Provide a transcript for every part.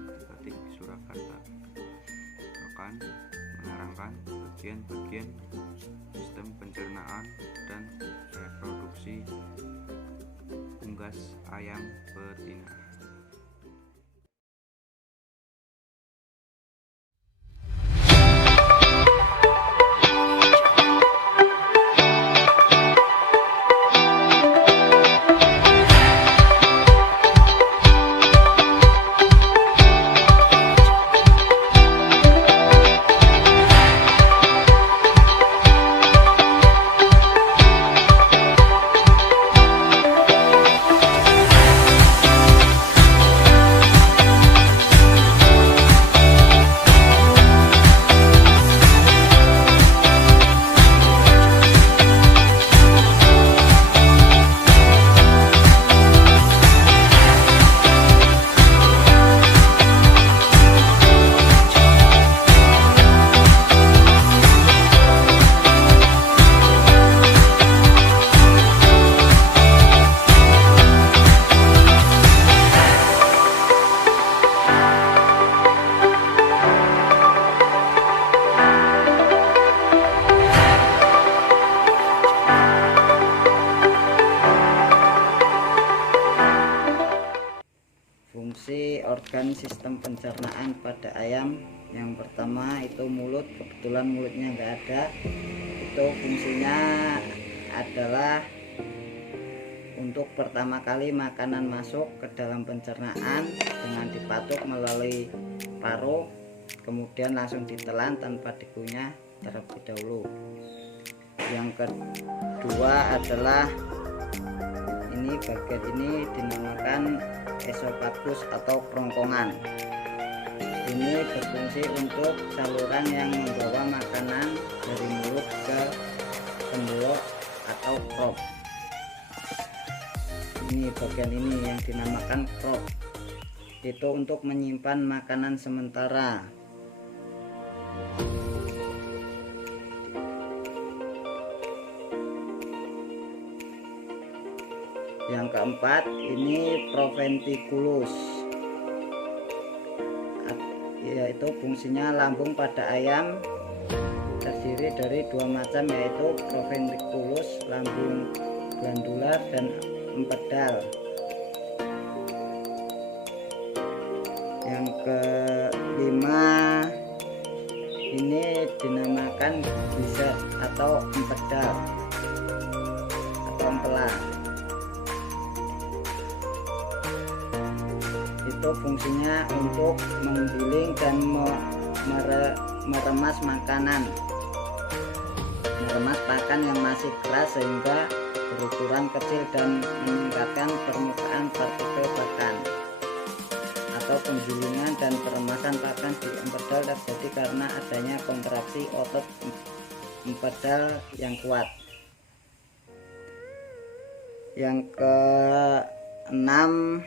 Batik Surakarta akan menerangkan bagian-bagian sistem pencernaan dan reproduksi unggas ayam betina. Fungsi organ sistem pencernaan pada ayam, yang pertama itu mulut. Kebetulan mulutnya nggak ada. Itu fungsinya adalah untuk pertama kali makanan masuk ke dalam pencernaan dengan dipatuk melalui paru, kemudian langsung ditelan tanpa dikunyah terlebih dahulu. Yang kedua adalah ini, bagian ini dinamakan esofagus atau kerongkongan. Ini berfungsi untuk saluran yang membawa makanan dari mulut ke pembuluh atau crop. Ini bagian ini yang dinamakan crop, itu untuk menyimpan makanan sementara. Yang keempat ini proventiculus, yaitu fungsinya lambung pada ayam terdiri dari dua macam, yaitu proventiculus lambung glandular dan empedal. Yang kelima ini dinamakan gizzard atau empedal atau empelang. Itu fungsinya untuk menggiling dan meremas makanan, meremas pakan yang masih keras sehingga berukuran kecil dan meningkatkan permukaan partikel pakan. Atau penggilingan dan peremasan pakan di empedal terjadi karena adanya kontraksi otot empedal yang kuat. Yang keenam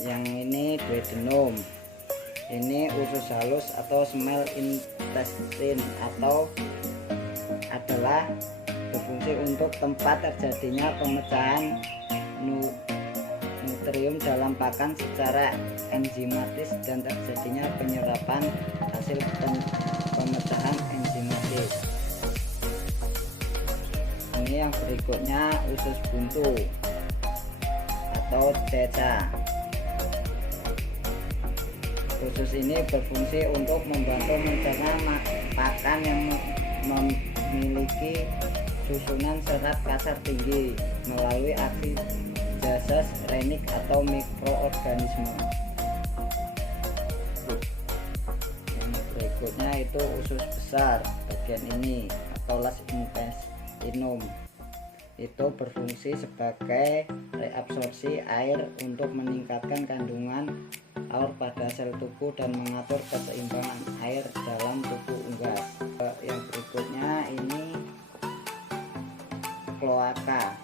yang ini duodenum. Ini usus halus atau small intestine, atau adalah berfungsi untuk tempat terjadinya pemecahan nutrium dalam pakan secara enzimatis dan terjadinya penyerapan hasil pemecahan enzimatis. Ini yang berikutnya usus buntu atau ceca. Usus ini berfungsi untuk membantu mencerna pakan yang memiliki susunan serat kasar tinggi melalui aksi jasa renik atau mikroorganisme. Yang berikutnya itu usus besar bagian ini atau las intestinum. Itu berfungsi sebagai reabsorpsi air untuk meningkatkan kandungan air pada sel tubuh dan mengatur keseimbangan air dalam tubuh unggas. Yang berikutnya ini kloaka,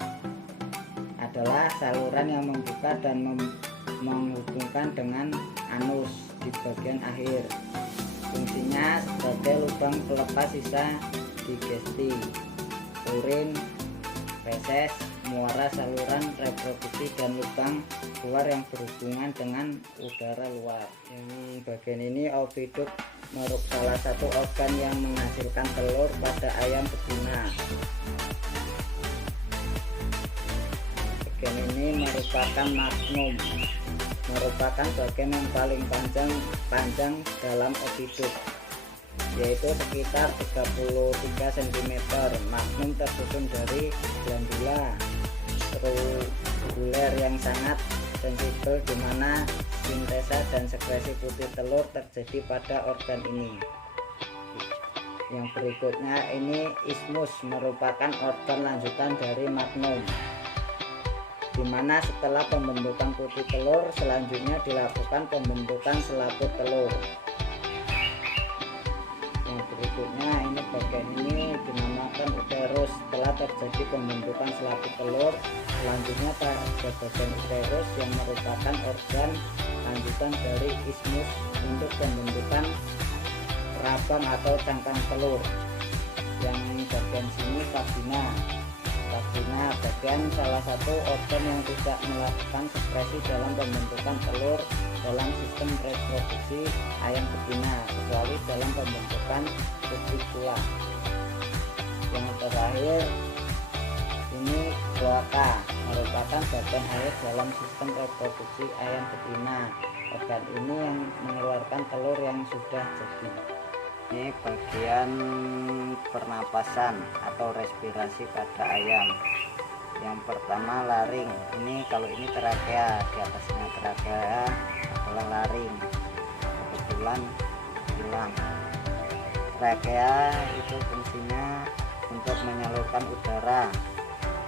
adalah saluran yang membuka dan menghubungkan dengan anus di bagian akhir. Fungsinya sebagai lubang pelepas sisa digesti, urin, feses, muara saluran reproduksi, dan lubang keluar yang berhubungan dengan udara luar. Yang bagian ini oviduk merupakan salah satu organ yang menghasilkan telur pada ayam betina. Bagian ini merupakan magnum, merupakan bagian yang paling panjang dalam oviduk, yaitu sekitar 33 cm. Magnum tersusun dari glandula tubuler yang sangat sensibel, di mana sintesa dan sekresi putih telur terjadi pada organ ini. Yang berikutnya ini isthmus, merupakan organ lanjutan dari magnum, di mana setelah pembentukan putih telur selanjutnya dilakukan pembentukan selaput telur. Yang berikutnya ini bagian ini dinamakan uterus. Setelah terjadi pembentukan selaput telur, selanjutnya pada bagian uterus yang merupakan organ lanjutan dari isthmus untuk pembentukan rabang atau cangkang telur. Yang bagian sini vagina. Vagina bagian salah satu organ yang tidak melakukan sekresi dalam pembentukan telur dalam sistem reproduksi ayam betina, kecuali dalam pembentukan cuticula. Yang terakhir ini kloaka, merupakan bagian air dalam sistem reproduksi ayam betina. Organ ini yang mengeluarkan telur yang sudah jadi. Ini bagian pernapasan atau respirasi pada ayam. Yang pertama laring. Ini kalau ini trachea, di atasnya trachea adalah laring. Kebetulan hilang. Trachea itu fungsinya untuk menyalurkan udara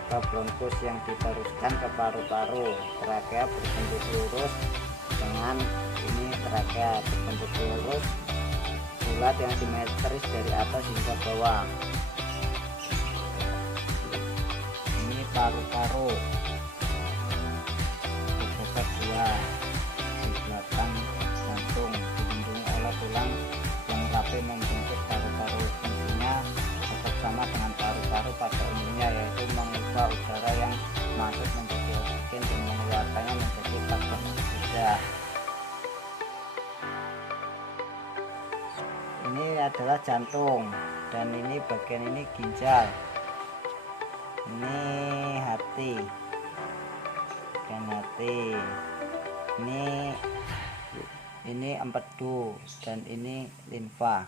ke bronkus yang diteruskan ke paru-paru. Trachea berbentuk lurus dengan ini trachea berbentuk lurus bulat yang simetris dari atas hingga bawah. Ini paru-paru terdapat dua di belakang jantung, dilindungi oleh tulang yang rapi membentuk paru-paru. Fungsinya tetap sama dengan paru-paru pada umumnya, yaitu mengubah udara yang masuk menjadi oksigen dan mengeluarkannya menjadi karbon dioksida. Ini adalah jantung, dan ini bagian ini ginjal, ini hati, bagian hati, ini empedu, dan ini limfa.